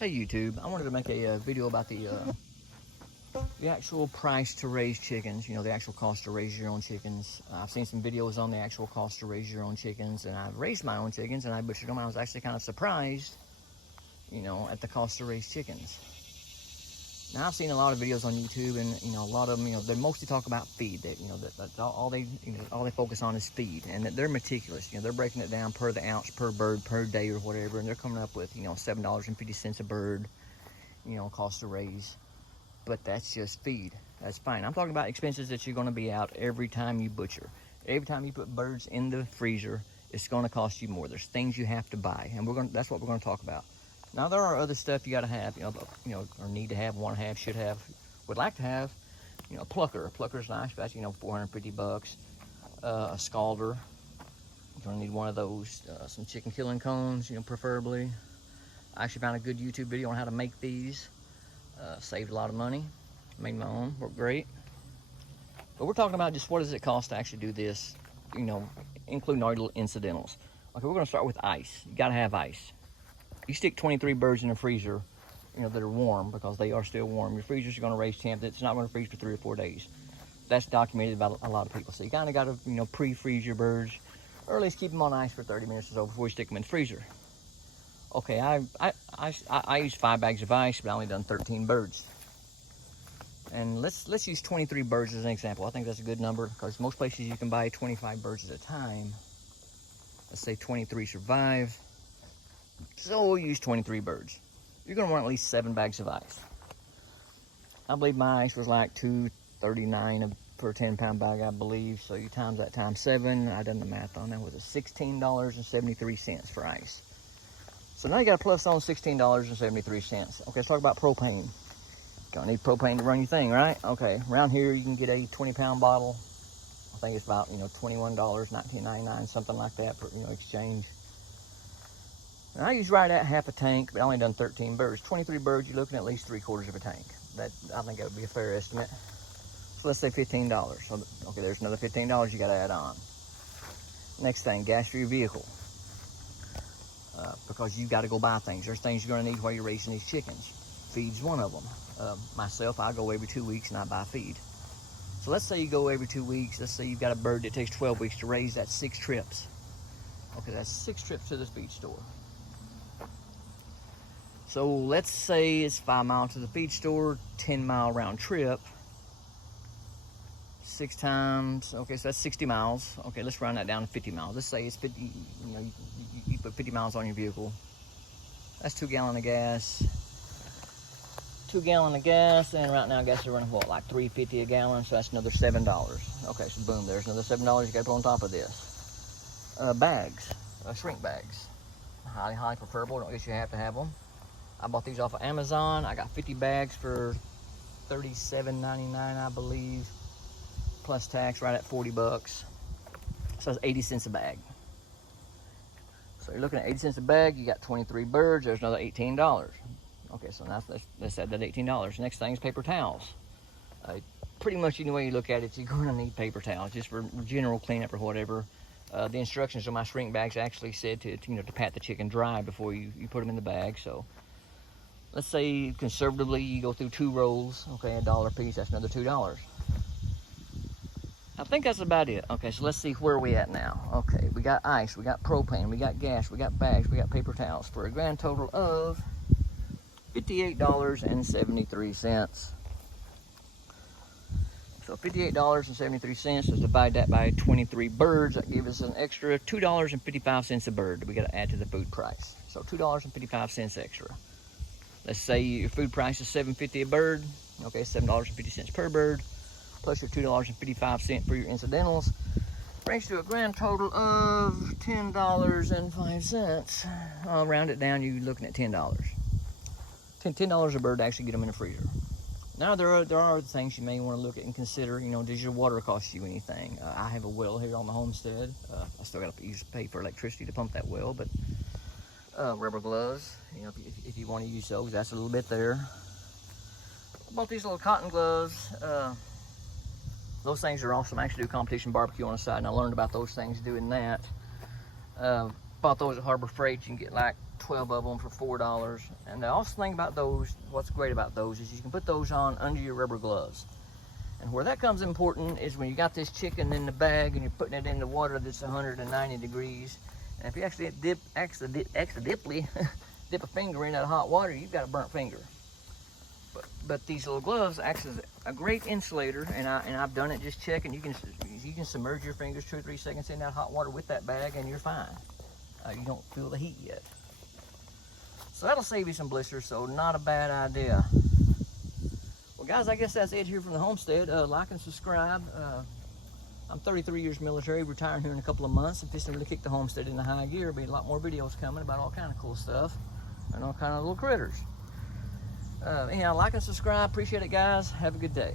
Hey YouTube, I wanted to make a video about the actual price to raise chickens, the actual cost to raise your own chickens. I've seen some videos on the actual cost to raise your own chickens, and I've raised my own chickens and I butchered them. I was actually kind of surprised, at the cost to raise chickens. Now I've seen a lot of videos on YouTube, and a lot of them, they mostly talk about feed. That that's all they focus on is feed, and that they're meticulous. They're breaking it down per the ounce, per bird, per day, or whatever, and they're coming up with $7.50 a bird, cost to raise. But that's just feed. That's fine. I'm talking about expenses that you're going to be out every time you butcher. Every time you put birds in the freezer, it's going to cost you more. There's things you have to buy, and that's what we're going to talk about. Now, there are other stuff you got to have, or need to have, want to have, should have, would like to have. A plucker. A plucker's nice. That's, $450. A scalder. You're going to need one of those. Some chicken killing cones, preferably. I actually found a good YouTube video on how to make these. Saved a lot of money. Made my own. Worked great. But we're talking about just what does it cost to actually do this, including all your little incidentals. Okay, we're going to start with ice. You got to have ice. You stick 23 birds in a freezer, that are warm, because they are still warm. Your freezers are going to raise temp. It's not going to freeze for 3 or 4 days. That's documented by a lot of people. So you kind of got to, pre-freeze your birds, or at least keep them on ice for 30 minutes or so before you stick them in the freezer. Okay, I used 5 bags of ice, but I only done 13 birds. And let's use 23 birds as an example. I think that's a good number, because most places you can buy 25 birds at a time. Let's say 23 survive. So we'll use 23 birds. You're going to want at least 7 bags of ice. I believe my ice was like $2.39 per 10-pound bag, I believe. So you times that times 7. I done the math on that. Was it $16.73 for ice? So now you got to plus on $16.73. Okay, let's talk about propane. Gonna need propane to run your thing, right? Okay, around here you can get a 20-pound bottle. I think it's about $21, $19.99, something like that for exchange. And I use right at half a tank, but I only done 13 birds. 23 birds, you're looking at least 3/4 of a tank. I think that would be a fair estimate. So let's say $15. So, okay, there's another $15 you got to add on. Next thing, gas for your vehicle. Because you've got to go buy things. There's things you're going to need while you're raising these chickens. Feed's one of them. Myself, I go every 2 weeks and I buy feed. So let's say you go every 2 weeks. Let's say you've got a bird that takes 12 weeks to raise. That's 6 trips. Okay, that's 6 trips to the feed store. So let's say it's 5 miles to the feed store, 10-mile round trip. 6 times, okay, so that's 60 miles. Okay, let's round that down to 50 miles. Let's say it's 50, you put 50 miles on your vehicle. That's 2 gallons of gas. 2 gallons of gas, and right now gas is running what, like $3.50 a gallon, so that's another $7. Okay, so boom, there's another $7 you got to put on top of this. Bags, shrink bags. Highly preferable, don't guess you have to have them. I bought these off of Amazon. I got 50 bags for $37.99, I believe, plus tax, right at $40. So that's 80 cents a bag. So you're looking at 80 cents a bag. You got 23 birds. There's another $18. Okay, so now let's add that $18. Next thing is paper towels. Pretty much any way you look at it, you're going to need paper towels just for general cleanup or whatever. The instructions on my shrink bags actually said to pat the chicken dry before you put them in the bag. So let's say conservatively you go through 2 rolls, okay, $1 a piece, that's another $2. I think that's about it. Okay, so let's see where we at now. Okay, we got ice, we got propane, we got gas, we got bags, we got paper towels for a grand total of $58.73. So $58.73, let's divide that by 23 birds. That gives us an extra $2.55 a bird that we got to add to the food price. So $2.55 extra. Let's say your food price is $7.50 a bird. Okay, $7.50 per bird, plus your $2.55 for your incidentals, brings to a grand total of $10.05. I'll round it down. You're looking at $10. $10 a bird to actually get them in the freezer. Now there are other things you may want to look at and consider. Does your water cost you anything? I have a well here on the homestead. I still got to pay for electricity to pump that well, but rubber gloves, if you want to use those, that's a little bit there. I bought these little cotton gloves. Those things are awesome. I actually do competition barbecue on the side, and I learned about those things doing that. Bought those at Harbor Freight. You can get like 12 of them for $4. And the awesome thing about those, what's great about those, is you can put those on under your rubber gloves. And where that comes important is when you got this chicken in the bag and you're putting it in the water that's 190 degrees. And if you actually accidentally dip a finger in that hot water, you've got a burnt finger. But these little gloves act as a great insulator, and I've done it just checking. You can submerge your fingers 2 or 3 seconds in that hot water with that bag, and you're fine. You don't feel the heat yet. So that'll save you some blisters, so not a bad idea. Well, guys, I guess that's it here from the homestead. Like and subscribe. I'm 33 years military, retiring here in a couple of months. I'm fixing to kick the homestead into high gear. There'll be a lot more videos coming about all kind of cool stuff and all kind of little critters. Anyhow, like and subscribe. Appreciate it, guys. Have a good day.